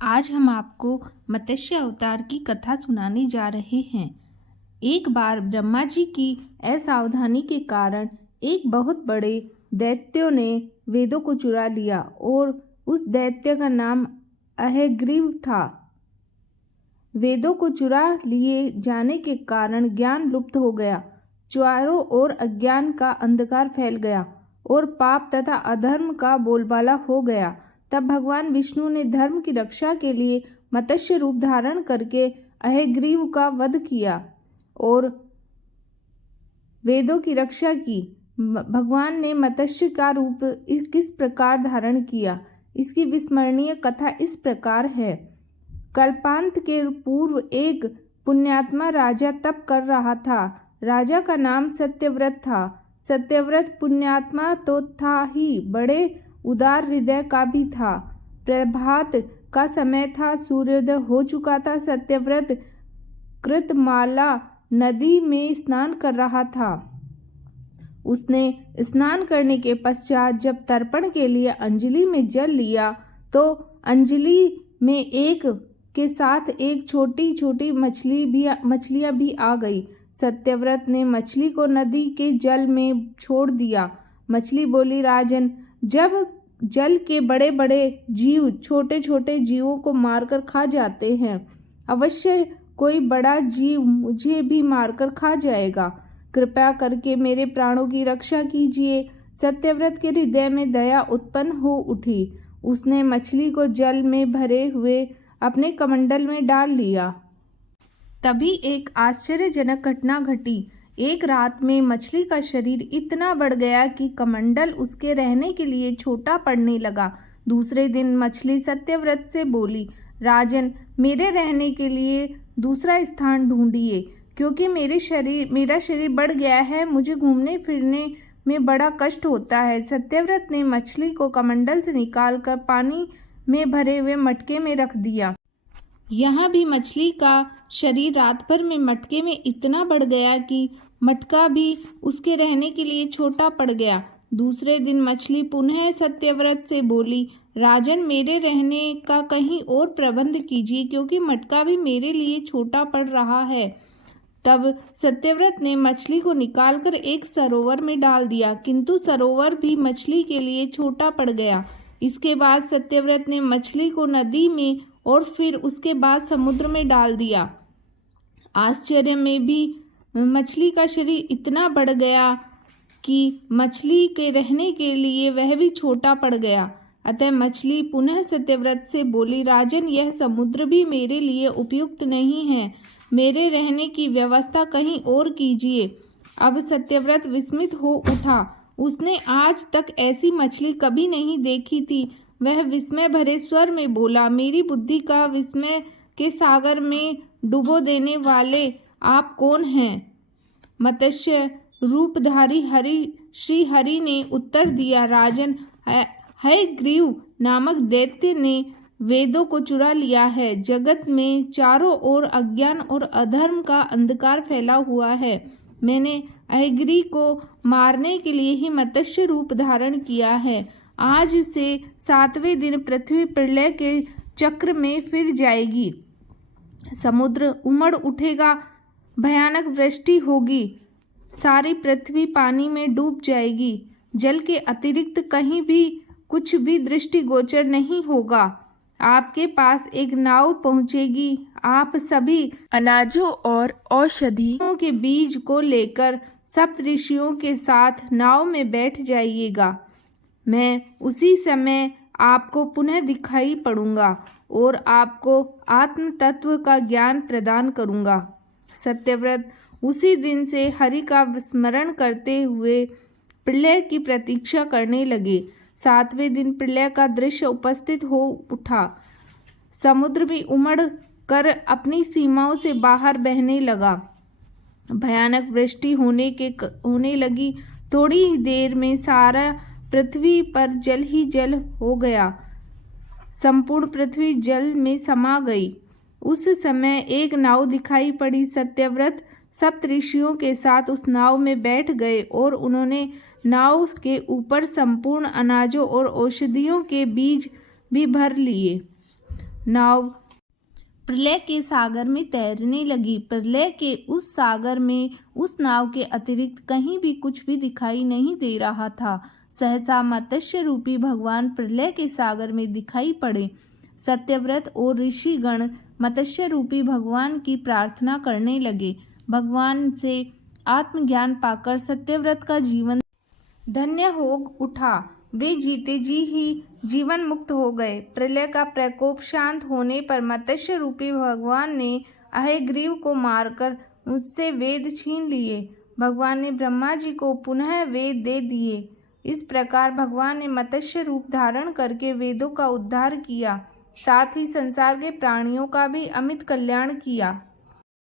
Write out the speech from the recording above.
आज हम आपको मत्स्य अवतार की कथा सुनाने जा रहे हैं। एक बार ब्रह्मा जी की असावधानी के कारण एक बहुत बड़े दैत्यों ने वेदों को चुरा लिया और उस दैत्य का नाम अहग्रीव था। वेदों को चुरा लिए जाने के कारण ज्ञान लुप्त हो गया, चारों ओर अज्ञान का अंधकार फैल गया और पाप तथा अधर्म का बोलबाला हो गया। तब भगवान विष्णु ने धर्म की रक्षा के लिए मत्स्य रूप धारण करके अहग्रीव का वध किया और वेदों की रक्षा की। भगवान ने मत्स्य का रूप किस प्रकार धारण किया, इसकी विस्मरणीय कथा इस प्रकार है। कल्पांत के पूर्व एक पुण्यात्मा राजा तप कर रहा था। राजा का नाम सत्यव्रत था। सत्यव्रत पुण्यात्मा तो था ही, बड़े उदार हृदय का भी था। प्रभात का समय था, सूर्योदय हो चुका था। सत्यव्रत कृतमाला नदी में स्नान कर रहा था। उसने स्नान करने के पश्चात जब तर्पण के लिए अंजलि में जल लिया तो अंजलि में एक के साथ एक छोटी छोटी मछलियां भी आ गई। सत्यव्रत ने मछली को नदी के जल में छोड़ दिया। मछली बोली, राजन, जब जल के बड़े बड़े जीव छोटे छोटे जीवों को मारकर खा जाते हैं, अवश्य कोई बड़ा जीव मुझे भी मारकर खा जाएगा। कृपया करके मेरे प्राणों की रक्षा कीजिए। सत्यव्रत के हृदय में दया उत्पन्न हो उठी। उसने मछली को जल में भरे हुए अपने कमंडल में डाल लिया। तभी एक आश्चर्यजनक घटना घटी। एक रात में मछली का शरीर इतना बढ़ गया कि कमंडल उसके रहने के लिए छोटा पड़ने लगा। दूसरे दिन मछली सत्यव्रत से बोली, राजन, मेरे रहने के लिए दूसरा स्थान ढूंढिए, क्योंकि मेरा शरीर बढ़ गया है। मुझे घूमने फिरने में बड़ा कष्ट होता है। सत्यव्रत ने मछली को कमंडल से निकालकर पानी में भरे हुए मटके में रख दिया। यहाँ भी मछली का शरीर रात भर में मटके में इतना बढ़ गया कि मटका भी उसके रहने के लिए छोटा पड़ गया। दूसरे दिन मछली पुनः सत्यव्रत से बोली, राजन, मेरे रहने का कहीं और प्रबंध कीजिए, क्योंकि मटका भी मेरे लिए छोटा पड़ रहा है। तब सत्यव्रत ने मछली को निकालकर एक सरोवर में डाल दिया, किंतु सरोवर भी मछली के लिए छोटा पड़ गया। इसके बाद सत्यव्रत ने मछली को नदी में और फिर उसके बाद समुद्र में डाल दिया। आश्चर्य में भी मछली का शरीर इतना बढ़ गया कि मछली के रहने के लिए वह भी छोटा पड़ गया। अतः मछली पुनः सत्यव्रत से बोली, राजन, यह समुद्र भी मेरे लिए उपयुक्त नहीं है। मेरे रहने की व्यवस्था कहीं और कीजिए। अब सत्यव्रत विस्मित हो उठा। उसने आज तक ऐसी मछली कभी नहीं देखी थी। वह विस्मय भरे स्वर में बोला, मेरी बुद्धि का विस्मय के सागर में डुबो देने वाले आप कौन हैं? मत्स्य रूपधारी श्री हरि ने उत्तर दिया, राजन, हयग्रीव नामक दैत्य ने वेदों को चुरा लिया है। जगत में चारों ओर अज्ञान और अधर्म का अंधकार फैला हुआ है। मैंने अहग्री को मारने के लिए ही मत्स्य रूप धारण किया है। आज से 7वें दिन पृथ्वी प्रलय के चक्र में फिर जाएगी। समुद्र उमड़ उठेगा, भयानक वृष्टि होगी, सारी पृथ्वी पानी में डूब जाएगी। जल के अतिरिक्त कहीं भी कुछ भी दृष्टिगोचर नहीं होगा। आपके पास एक नाव पहुंचेगी। आप सभी अनाजों और औषधियों के बीज को लेकर सप्तऋषियों के साथ नाव में बैठ जाइएगा। मैं उसी समय आपको पुनः दिखाई पड़ूंगा और आपको आत्म तत्व का ज्ञान प्रदान करूंगा। सत्यव्रत उसी दिन से हरि का स्मरण करते हुए प्रलय की प्रतीक्षा करने लगे। 7वें दिन प्रलय का दृश्य उपस्थित हो उठा। समुद्र भी उमड़ कर अपनी सीमाओं से बाहर बहने लगा। भयानक वृष्टि होने लगी। थोड़ी ही देर में सारा पृथ्वी पर जल ही जल हो गया। संपूर्ण पृथ्वी जल में समा गई। उस समय एक नाव दिखाई पड़ी। सत्यव्रत सप्तऋषियों के साथ उस नाव में बैठ गए और उन्होंने नाव के ऊपर संपूर्ण अनाजों और औषधियों के बीज भी भर लिए। नाव प्रलय के सागर में तैरने लगी। प्रलय के उस सागर में उस नाव के अतिरिक्त कहीं भी कुछ भी दिखाई नहीं दे रहा था। सहसा मत्स्य रूपी भगवान प्रलय के सागर में दिखाई पड़े। सत्यव्रत और ऋषिगण मत्स्य रूपी भगवान की प्रार्थना करने लगे। भगवान से आत्मज्ञान पाकर सत्यव्रत का जीवन धन्य हो उठा। वे जीते जी ही जीवन मुक्त हो गए। प्रलय का प्रकोप शांत होने पर मत्स्य रूपी भगवान ने हयग्रीव को मारकर उससे वेद छीन लिए। भगवान ने ब्रह्मा जी को पुनः वेद दे दिए। इस प्रकार भगवान ने मत्स्य रूप धारण करके वेदों का उद्धार किया, साथ ही संसार के प्राणियों का भी अमित कल्याण किया।